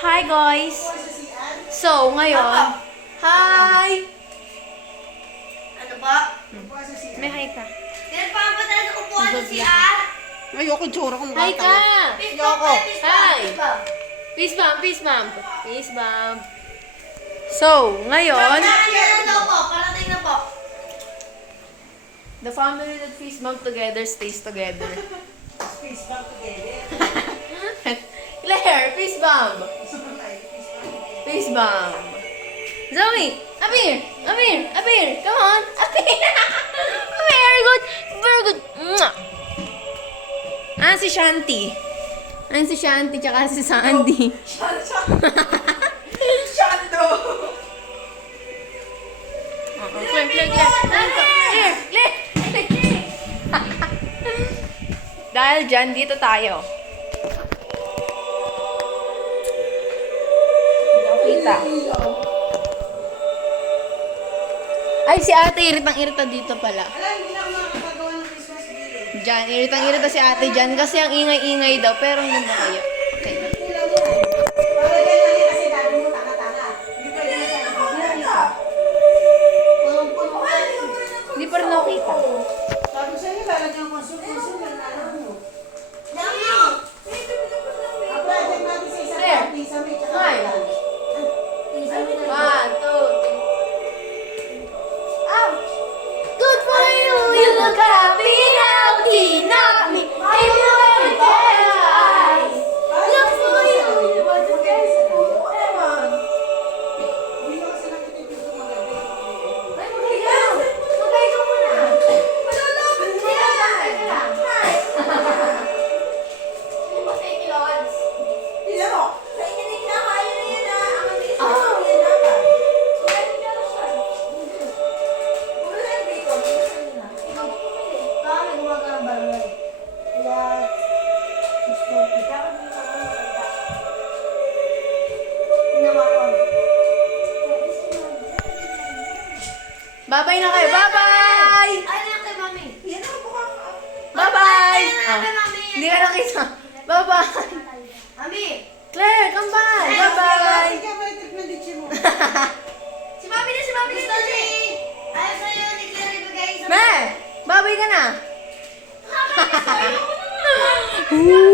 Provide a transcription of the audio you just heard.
Hi guys! So, ngayon, hi! Ano ba? May hi ka. Pinagpapunta na sa upuan sa CR. Ayoko tsura ko mukha Hi ka! Peace bump, peace bump, Hi! peace bump. Peace bump, peace bump. Peace bump. So, ngayon, Parating na daw po, parating na po. the family that fist bump together stays together. Face back together. Claire, fist bump! Fist bump! Zoe, up here! Up here! Up here! Come on! Up here! Very good! Very good! Mwah! Ah, si Shanti. Ah, si Shanti tsaka si Sandy. Shando! Claire, Claire, Claire! Claire! Claire! Claire! Dahil dyan, dito tayo. Kita. Ay, si ate, iritang-irita dito pala. Alam, hindi na ako makakagawa ng Christmas tree. Diyan, iritang-irita si ate dyan kasi ang ingay-ingay daw. Pero hindi ba kaya? Okay. Kulang yan. Palagay lang yan kasi dati mo tanga-tanga. Hindi pwede na siya nakagawa. Punong-puno ka. Hindi pa rin nakita. Sabi sa'yo, lalagyan ko konsul-konsul yan. Alam mo. Ang project natin sa isang Claire. party sa may tsaka Hi. kalan. 1, 2, 3. Good for you, you look happy, healthy, not me. If you ever get eyes, look for you, what you can Hindi ko kasi nakikita ito magabi. Ay, magkaigaw! Magkaigaw muna! Malulobot siya! Hi! Hindi ba fake lods? Tignan mo. Sa inyo na kinakain na yan ah. Ang mabilis na Ah. yan dapat. Wala din ka siya. Puro lang dito, dito sa nila. Ikaw po pumili. Kami gumagana ba naman? Kaya, 6:40. Dapat mo sa mga maganda. Naman. Bye-bye na kayo! Bye-bye! Ay, na kay mami. Yan ang mukha ka. Bye-bye! Ay, na kay mami. Hindi ka nakita. Bye-bye! Mami. Claire, come back! Bye-bye! Hindi ka may trip na ditsi mo. Si mami na, si mami na. Ayaw sa'yo ni Claire ibigay sa Me! Bye-bye ka na! Mami,